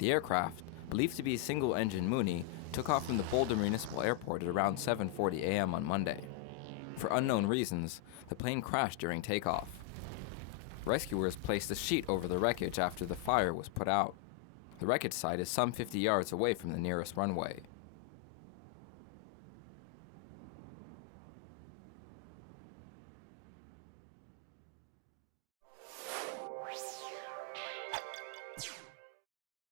The aircraft, believed to be single-engine Mooney, took off from the Boulder Municipal Airport at around 7:40 a.m. on Monday. For unknown reasons, the plane crashed during takeoff. Rescuers placed a sheet over the wreckage after the fire was put out. The wreckage site is some 50 yards away from the nearest runway.